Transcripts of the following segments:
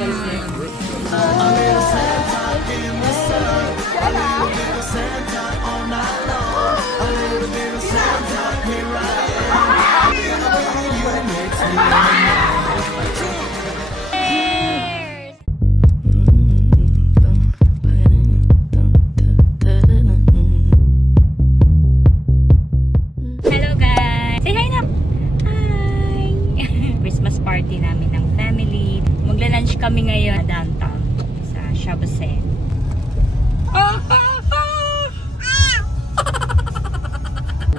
Hello guys! Say hi na! Hi! Christmas party namin ng family. Magla-lunch kami ngayon downtown sa Shabusen.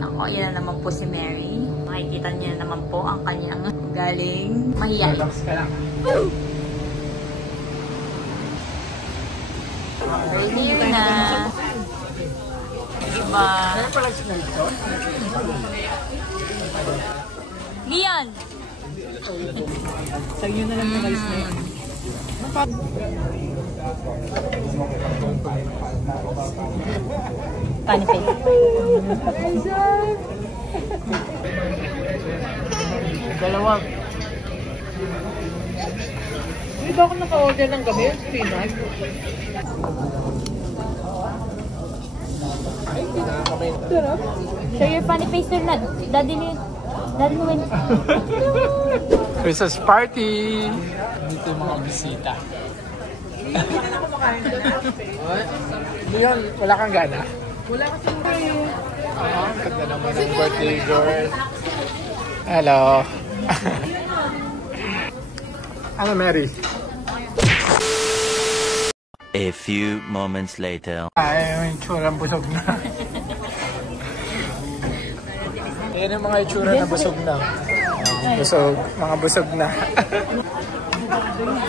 Ako, yan naman po si Mary. Makikita niya naman po ang kanyang galing mahiyain. Relax ka lang. We're here na. Diba? Ano pala siya ito? Leon! Sa'yo na lang yung rice na yun. Panipit. Dalawa. Hindi ba ako naka-order ng gabi? Spinach? Ay, hindi nakakabenta. So your funny face there na. Daddy mo win. Christmas party! Dito yung mga bisita. Leon, wala kang gana? Wala ka sa ganda naman ng birthday girl. Hello. Ano, Mary? A few moments later. Ay, may itsurang busog na. Yan yung mga itsura na busog na. Busog, mga busog na.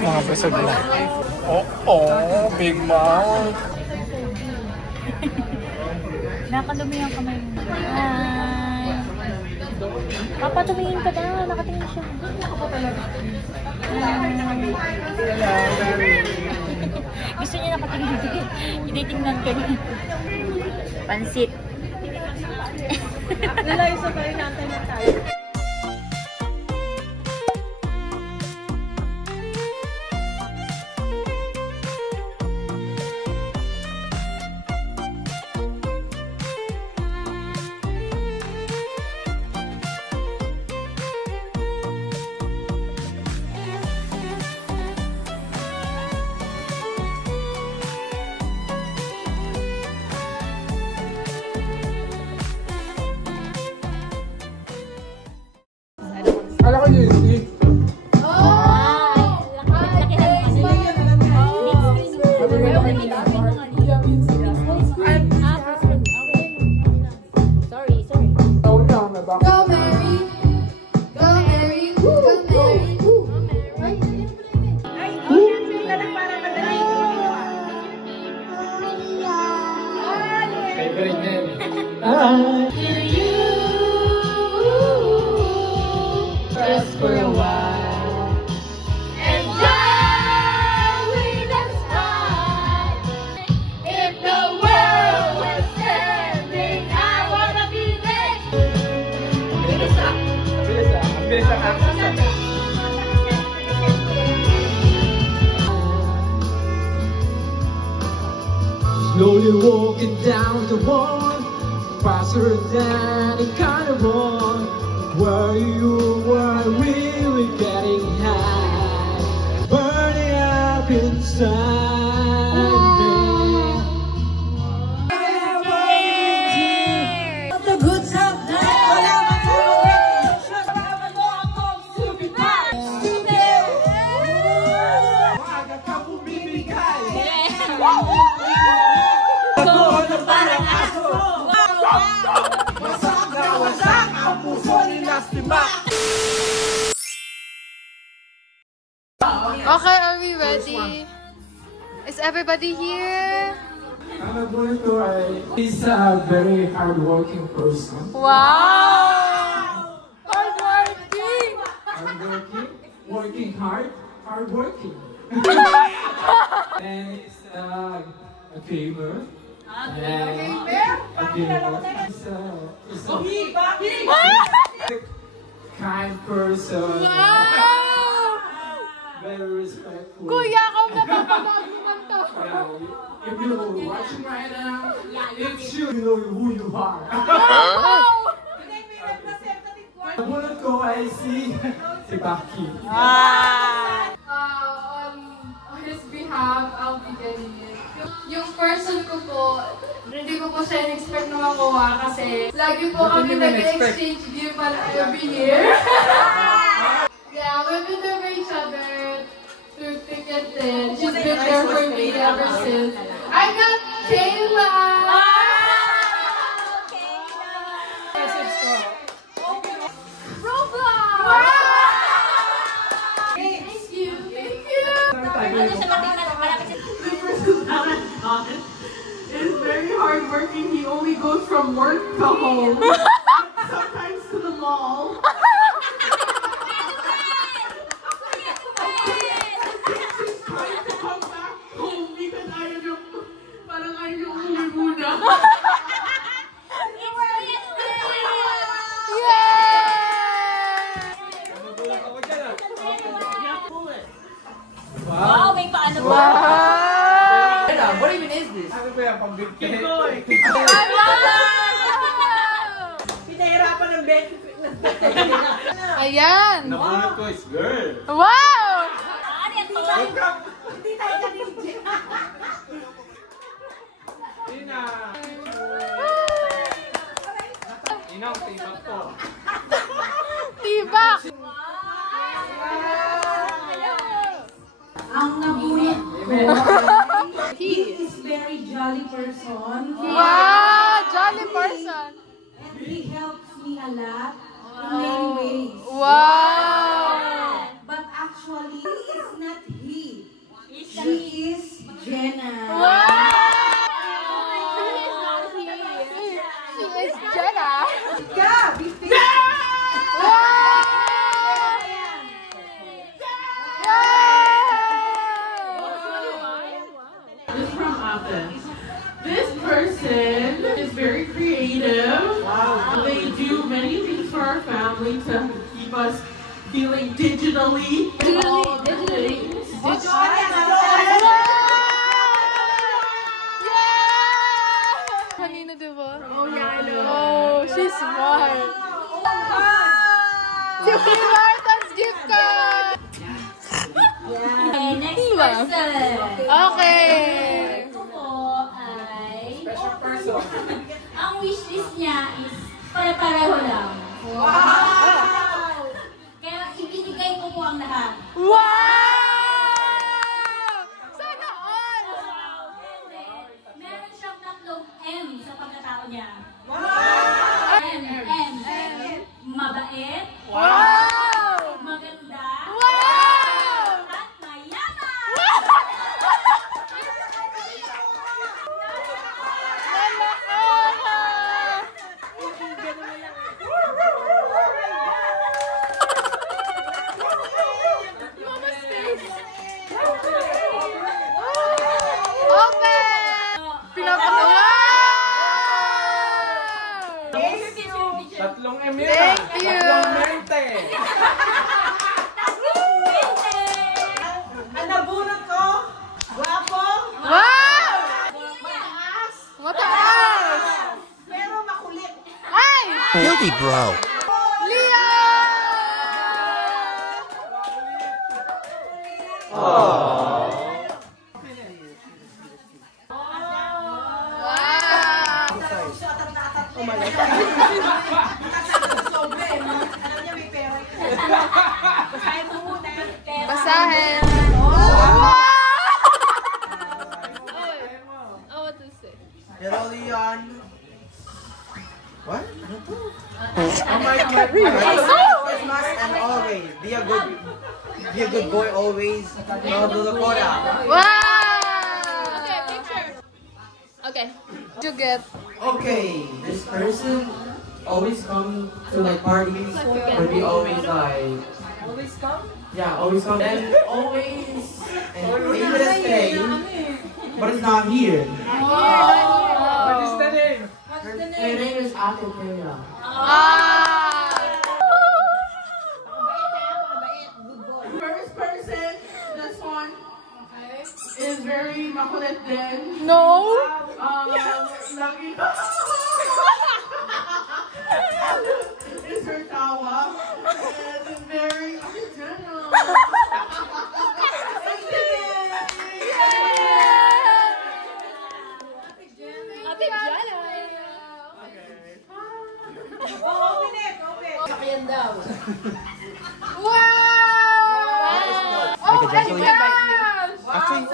Mga busog na. Oh, big mouth. Nakalumi ang kamay mo. Hi! Papa, tumingin ka na. Nakatingin siya. Gusto niya nakatingin din. Tinitingnan ko niya. Pansit. Nalayo sa tayo, naantay na tayo. Alam ko yun. Go Mary! Go Mary! Go Mary! Favorite niya yun. Just for a while. And die with a smile. If the world was ending, I wanna be next. Bilis ah. Ang bilis ang accent. Slowly walking down the wall, faster than a carnival. Where you were really getting high, burning up inside me. The good stuff Okay, are we ready? Is everybody here? He's a very hardworking person. Wow! Hardworking! Hardworking, working hard, hardworking. And he's a gamer. A gamer. He's a kind person. Wow! Very respectful. Kuya, If you're watching right now, it's you know who you are. Nabunot ko ay si Baki. On his behalf, I'll be getting it. Yung person ko po, hindi ko po siya in-expect na makuha kasi lagi po kami nag-exchange gift every year. Yeah, we've been there for each other through thick and thin. She's been there for me ever since. I got Kayla! Roblox! Thank you! Thank you! It's very hard working. He only goes from work to home. Sometimes to the mall. He's trying to come back home because parang ayaw yung uwi muna. Wow, may paano ba? Wow! What even is this? Ano ba yan? Pang-bigte? Pinahirapan ng benefit. Ayan! Nabunot ko is girl. Wow! Hindi tayo kanina. Ina! Inang, tibak ko. Tibak! Ang nabunot ko, He is very jolly person. Wow! Jolly person! And he helps me a lot in many ways. Wow! But actually, he is not he. She is Jenna. She is Jenna. Yeah, be This is from Athens. This person is very creative. Wow. They do many things for our family to keep us feeling digitally. Digitally. Kanina, diba? Oh, yeah, I know. Oh, she's smart. Si Martha's gift card! Okay, next person. Okay. Ito po ay... Special person. Ang wishlist niya is pare-pareho lang. Wow! Kaya ibinigay ko po ang lahat. Wow! Sana all! Meron siyang 3 M sa pagkatao niya. Wow! M. Mabait. Wow! Maganda. Wow! At mayaman. Mama's face! Open! Pinapagawa! Tatlong M yun. Thank you. Tatlong mente. Ang nabunot ko, guwapo, Wow! mataas, Mataas! pero makulit. Ay! Guilty, bro. Leo! Wow! Sobre, no? Alam niya may pera. Basahin mo muna. Basahin. Wow! Oh, what to say? Hello, Leon. What? Christmas and always be a good boy always. No, do the quota. Wow! Okay, picture. Okay. You get. Okay, this person always come to like parties, but we always like. Always come? Yeah, always come. And always. And maybe to stay, but it's not here. What is the name? Her name is Ate Kaya. Ah! First person, this one. Okay. is very makulit din. No. Lagi is her tawa. And is very general. Ate Jana. Wow! Oh my gosh! Actually,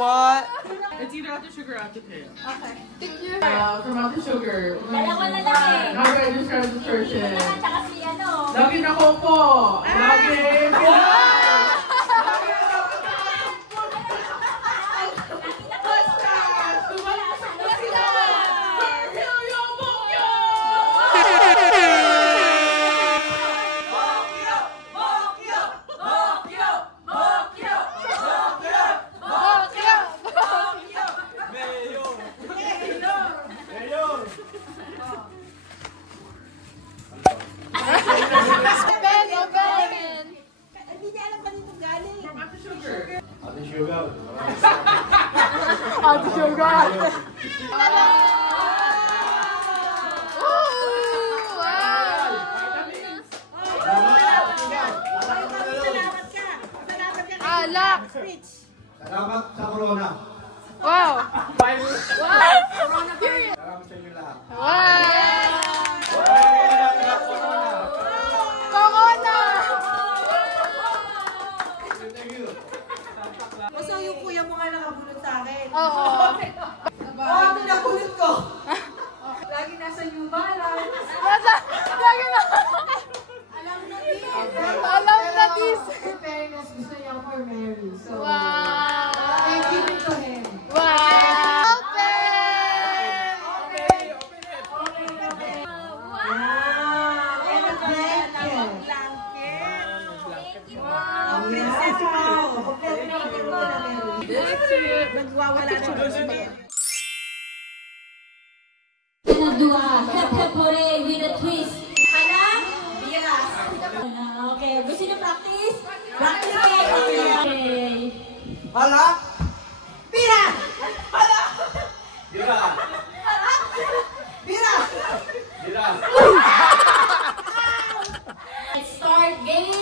What? It's either after sugar or after tail. Okay. Thank you. From after sugar. Dalawa na lang eh. How do I describe this person? Tsaka si ano. Lagi na po. Lagi. Salamat sa corona. Wow! Wow! Corona period. Salamat sa inyo lahat. Wow! Corona! Thank you. Basta yung kuya mo nga nakabulot sa akin. Oo. Oo, pinabulot ko. Lagi nasa New Balance. Lagi na. Alam na din. Alam na this. In fairness, gusto niya ako for Mary. So, Wow! I give it to him. Wow! Hep hep hooray with a twist. Hala? Biras. Okay, gusto niyo practice? Practice kayo. Okay. Hala? Pira! Hala? Bira. Hala? Pira! Bira. Let's start game.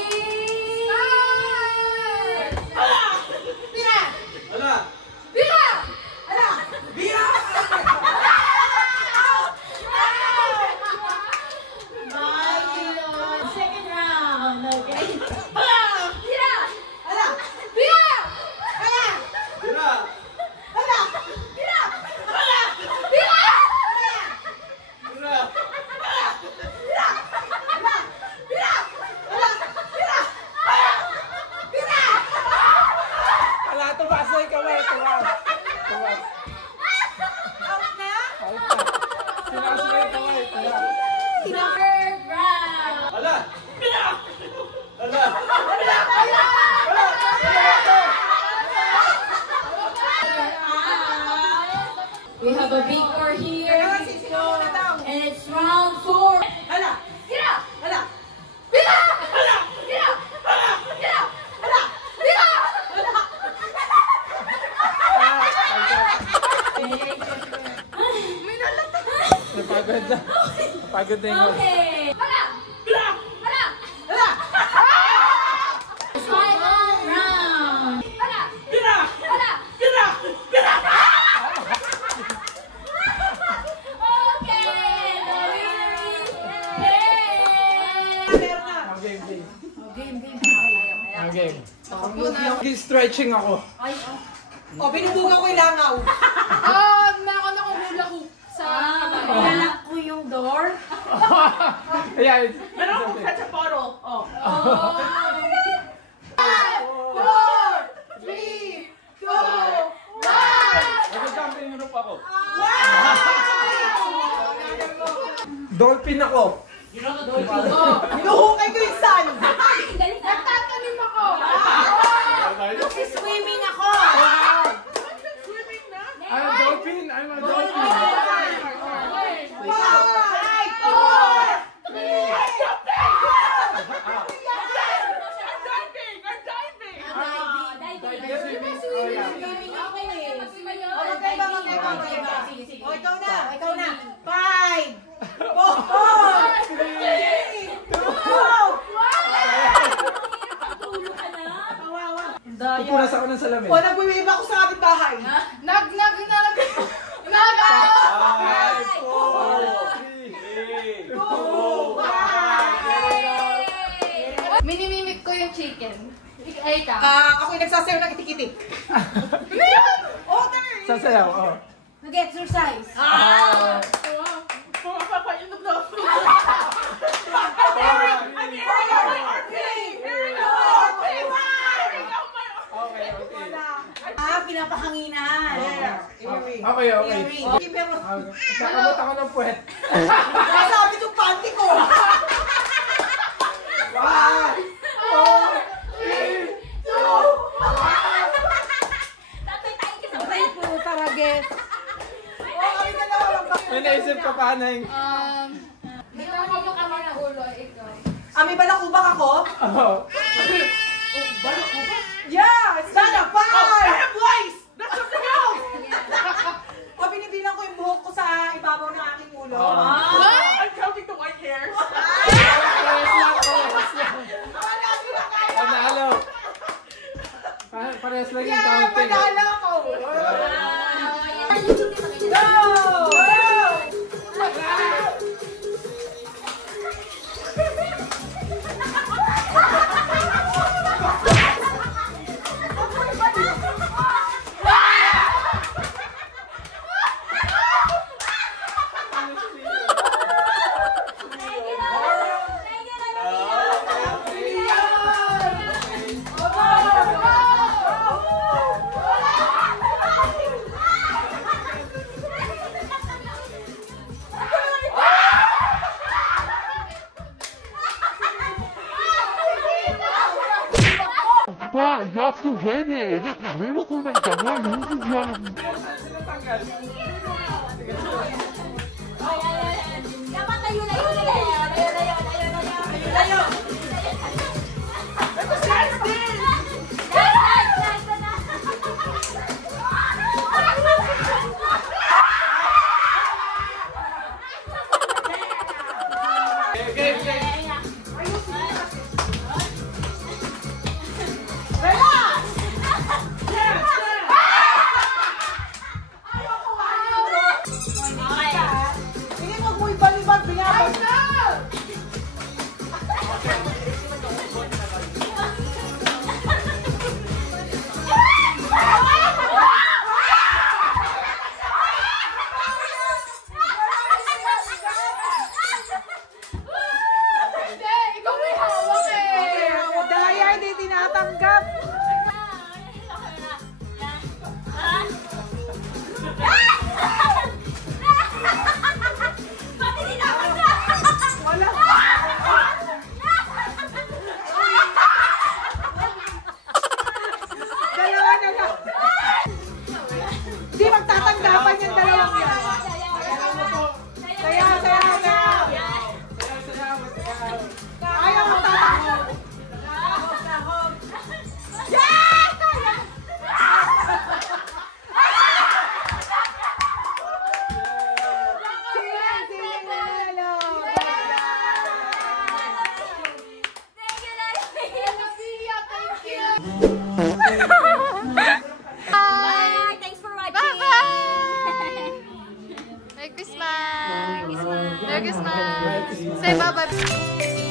Start! Hala? Pira! Wala. Pira! Hala? Pira! Second round. Okay. Hala? Pira! Hala? Pira! Hala? Bira. Hala? Pira! Hala? Pira! Bira. wala, tumas na yung kamay. Tumas. Out na? Ayun na. Tumas na yung kamay. Tumas. Third round. Wala. Bira. Wala. We have a big war here. And it's round 4. Hala? Pira! Hala? Pira! Hala? Pira! Hala? Pira! Hala? Pira! Napagod na. Napagod na yung... Okay. Hala? Pira! Hala? Hala? Final round. Hala? Pira! Hala? Pira! Pira! Okay. The winner is Perry. Ang game. Stretching ako. O, binubuga ko yung langaw. Meron akong hula hoop sa Nalak ko yung door. Ayan. Meron akong catch a bottle. Oh. 5, 4, 3, 2, 1! Nag-jumping rope ako. Dolphin ako. Hinuhukay ko yung sun. Galing na. Nagtatanim ako. Swimming ako. I'm a dolphin. I'm a dolphin. 5, 4, 3, ng salamin. O, nag-wave ako sa ating bahay. Minimimik ko yung chicken. Ay ka. Ako'y nagsasayaw ng itik-itik. Ano yun? Order! Sasayaw, oh. Nag-exercise. Papapainom na ako. Pinapahanginan. Okay. Pero, Kakabot ako ng puwet. nasabi yung panty ko. 1, 2, 3. Taraget. May naisip ka pa, Neng? Bigyan mo kami ng ulo, ikaw. May balakubak ako? Oo. Yeah! It's not a fire! Boys! That's something else! Binibilang ko yung buhok ko sa ibabaw ng aking ulo. I'm counting the white hairs. Panalo. Parehas lang yung Yeah! counting. Panalo ko! Go! Dapat tayo na yun eh. Ayun. Hindi mo mo ibang binabag na! Ikaw may hawak eh. Dahil hindi tinatanggap. Dalawa na lang. Hindi magtatanggapan yung dalawang yan. Sayaw. Ayaw magtatanggap. Thanks for watching. Merry Christmas! Merry Christmas! Say bye-bye!